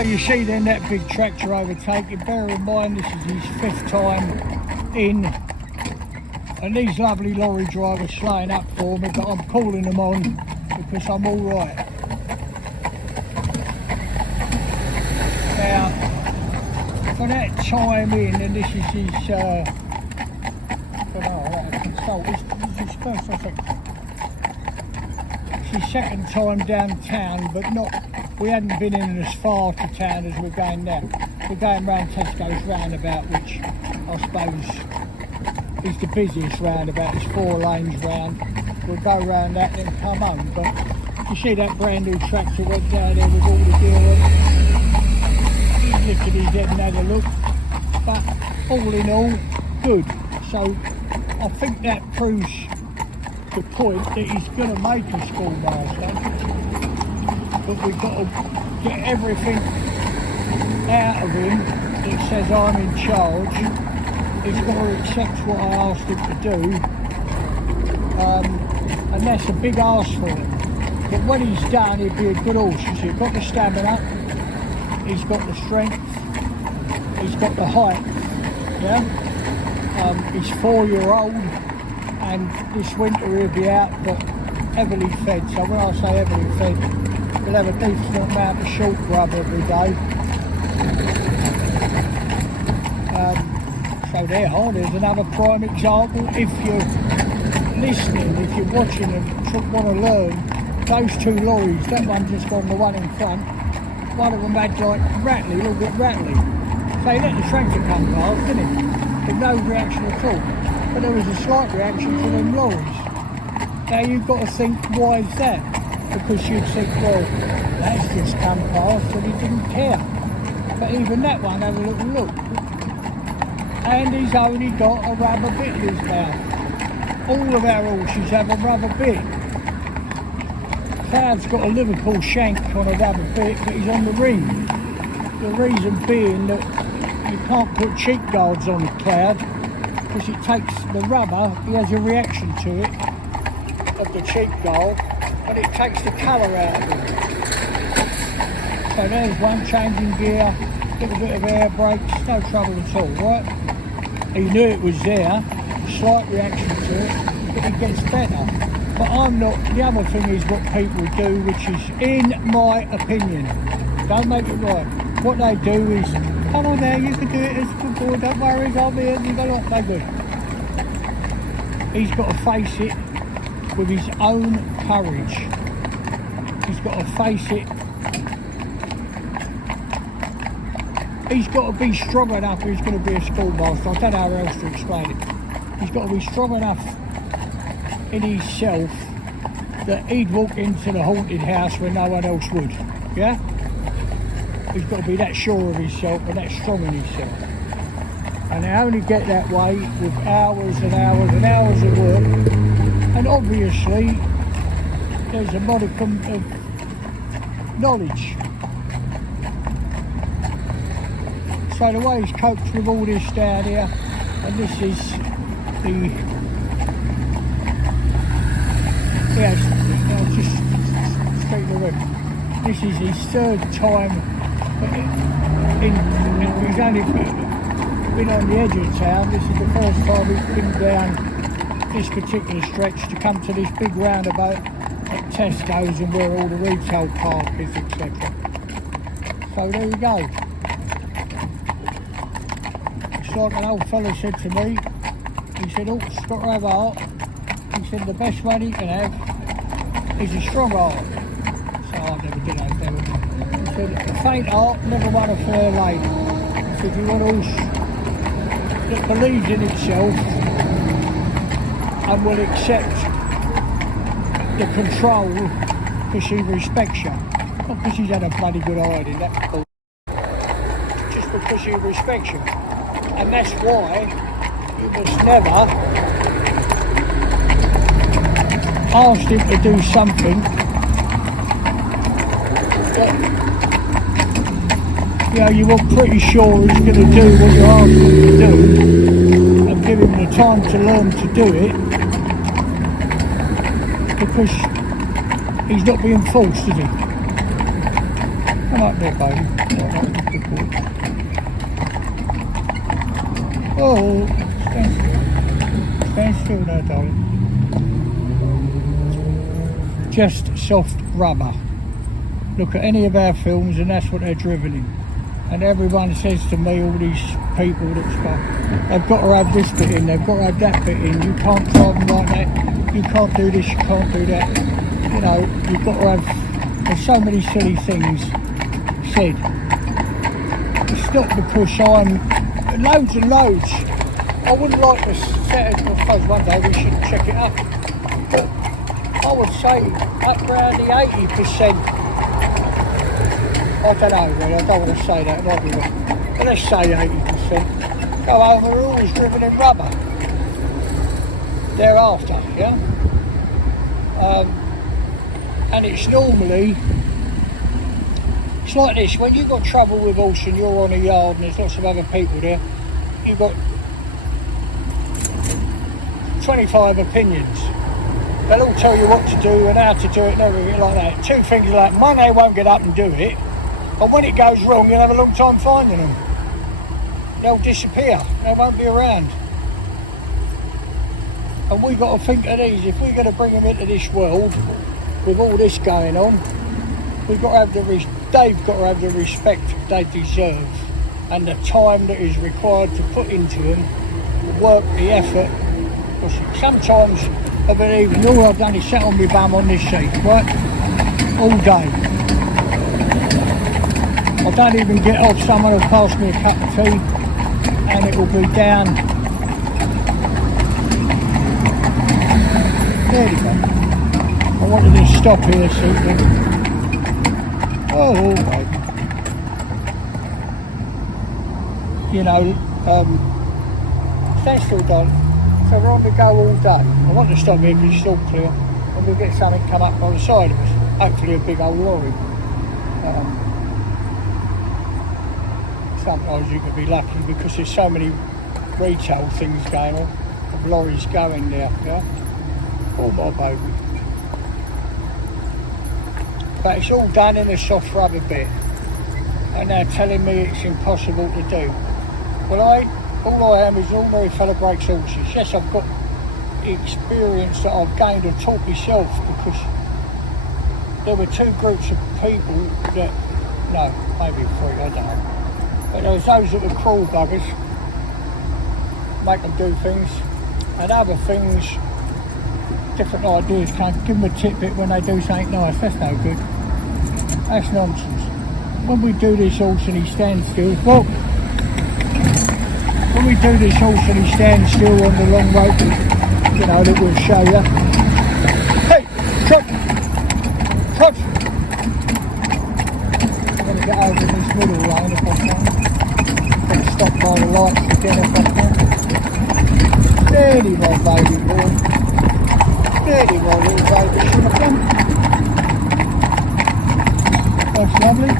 So you see then that big tractor overtaking. Bear in mind this is his 5th time in, and these lovely lorry drivers slaying up for me, but I'm calling them on because I'm all right. Now, for that time in, and this is his, I don't know, I can tell, this is his first, I think. It's his 2nd time downtown, but not, we hadn't been in as far to town as we're going now. We're going round Tesco's Roundabout, which I suppose is the busiest roundabout. It's 4 lanes round. We'll go round that and come home. But you see that brand new tractor went down there with all the gear on it. He lifted his head and had a look. But all in all, good. So I think that proves the point that he's going to make a Schoolmaster. But we've got to get everything out of him that says I'm in charge. He's got to accept what I asked him to do, and that's a big ask for him. But when he's done, he'll be a good horse. He's got the stamina, he's got the strength, he's got the height. Yeah, he's 4-year-old, and this winter he'll be out, but heavily fed. So when I say heavily fed, we'll have a decent amount of short grub every day. So there's another prime example. If you're listening, if you're watching and want to learn, those 2 lorries, that one just gone, the one in front, one of them had like rattly, a little bit rattly. So he let the tractor come past, didn't he? With no reaction at all. But there was a slight reaction to them lorries. Now you've got to think, why is that? Because you'd think, well, that's just come past and he didn't care. But even that one had a little look. And he's only got a rubber bit in his mouth. All of our horses have a rubber bit. Cloud's got a Liverpool shank on a rubber bit, but he's on the ring. The reason being that you can't put cheek guards on Cloud, because it takes the rubber, he has a reaction to it, of the cheek guard, and it takes the colour out of it. So there's one changing gear, little bit of air brakes, no trouble at all, right? He knew it was there, slight reaction to it, but it gets better. But I'm not, the other thing is what people do, which is, in my opinion, don't make it right. What they do is, come on now, you can do it, it's good boy, don't worry, I'll be here, you got what they do. He's got to face it with his own courage. He's got to face it. He's got to be strong enough if he's going to be a Schoolmaster. I don't know how else to explain it. He's got to be strong enough in himself that he'd walk into the haunted house where no one else would. Yeah? He's got to be that sure of himself and that strong in himself. And I only get that way with hours and hours and hours of work. And obviously, there's a modicum of knowledge. So the way he's coped with all this down here, and this is the, yes, I'll just straight the whip. This is his 3rd time, he's only been on the edge of town. This is the first time he's been down this particular stretch to come to this big roundabout at Tesco's and where all the retail park is, etc. So there you go. It's like an old fella said to me, he said, oh, it's got to have heart. He said, the best one he can have is a strong heart. So I never did that, never. He said, a faint heart never won a fair lady. He said, you want a horse that believes in itself and will accept the control because he respects you. Not because he's had a bloody good hiding, that's cool. Just because he respects you. And that's why you must never ask him to do something that you were pretty sure he's going to do what you asked him to do, and give him the time to learn to do it, because he's not being forced, is he? Come up there, baby. Oh, stand still there, darling. Just soft rubber. Look at any of our films and that's what they're driven in. And everyone says to me, all these people that's got, they've got to have this bit in, they've got to have that bit in, you can't drive them like that, you can't do this, you can't do that. You know, you've got to have, there's so many silly things said. To stop the push on, loads and loads. I wouldn't like to set it, I suppose one day we should check it up. But I would say at around the 80%. I don't know really, I don't want to say that, it might be wrong. But let's say 80%. Go home, we're always driven in rubber. Thereafter, yeah? And it's normally, it's like this, when you've got trouble with horse and you're on a yard and there's lots of other people there, you've got 25 opinions. They'll all tell you what to do and how to do it and everything like that. Two things like, one, they won't get up and do it. And when it goes wrong, you'll have a long time finding them. They'll disappear. They won't be around. And we've got to think of these. If we're going to bring them into this world, with all this going on, we've got to have they've got to have the respect they deserve. And the time that is required to put into them, the work, the effort. Because sometimes of an evening, all I've done is sat on my bum on this seat, right? All day. I don't even get off, someone will pass me a cup of tea and it will be down. There you go. I wanted to stop here so that... Oh, mate. You know, stand still, darling. So we're on the go all day. I want to stop here because it's still clear and we'll get something come up on the side of us. Hopefully a big old lorry. Sometimes you can be lucky because there's so many retail things going on, of lorries going there, yeah? Oh my baby. But it's all done in a soft rubber bit. And they're telling me it's impossible to do. Well, all I am is an ordinary fella breaks horses. Yes, I've got the experience that I've gained of taught myself because there were two groups of people that, no, maybe three, I don't know. But there was those that were cruel buggers, make them do things, and other things, different ideas, can't give them a tidbit when they do something nice. That's no good. That's nonsense. When we do this horse and he stands still, well, when we do this horse and he stands still on the long rope, you know, that we'll show you. Hey, trot! Trot! I'm going to get over this middle lane if I can. Stop by the lights again if I can. Steady, my baby boy. Steady, my little baby shrimp. That's lovely.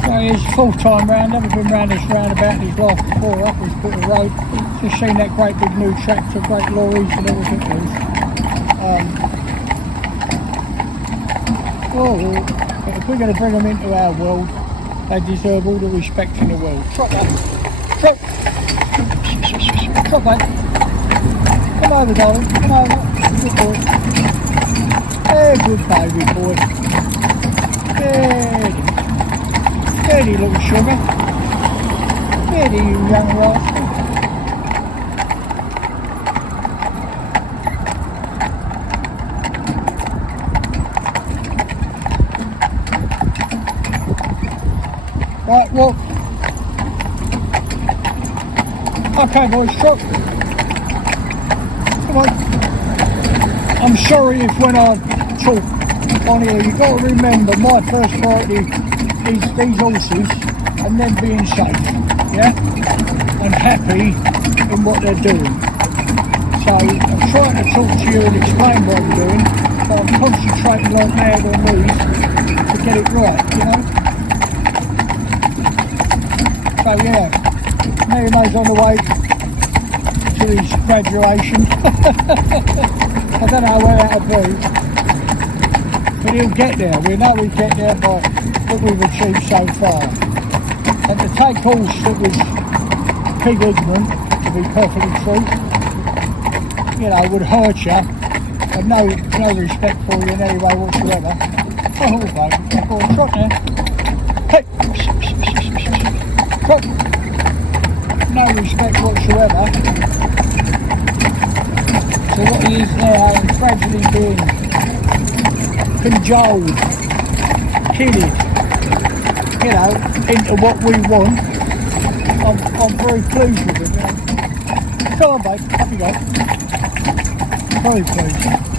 So it's fourth time round, never been round this roundabout in his life before, up this bit of road. Just seen that great big new tractor, great lorries and everything else. But if we're going to bring them into our world, they deserve all the respect in the world. Trot that. Trot. Trot, mate. Come over, darling. Come over. Good boy. Hey, good baby boy. Steady. Steady, little sugar. Steady, you young rascal. Right, well, okay boys, trot. Come on. I'm sorry if when I talk on here, you've got to remember my first priority is these horses and them being safe, yeah, and happy in what they're doing. So I'm trying to talk to you and explain what I'm doing, but I'm concentrating like mad on these to get it right, you know. So yeah, Nero's on the way to his graduation. I don't know where that'll be. But he'll get there. We know he'll get there by what we've achieved so far. And to take horse that was pig ignorant, to be perfectly true, you know, would hurt you, and no respect for you in any way whatsoever. Oh, baby, go on, trot now. Hey, trot. No respect whatsoever. So what he is now is gradually being cajoled, kidded, you know, into what we want. I'm very pleased with him. You know. Come on, babe, up you go. Very pleased.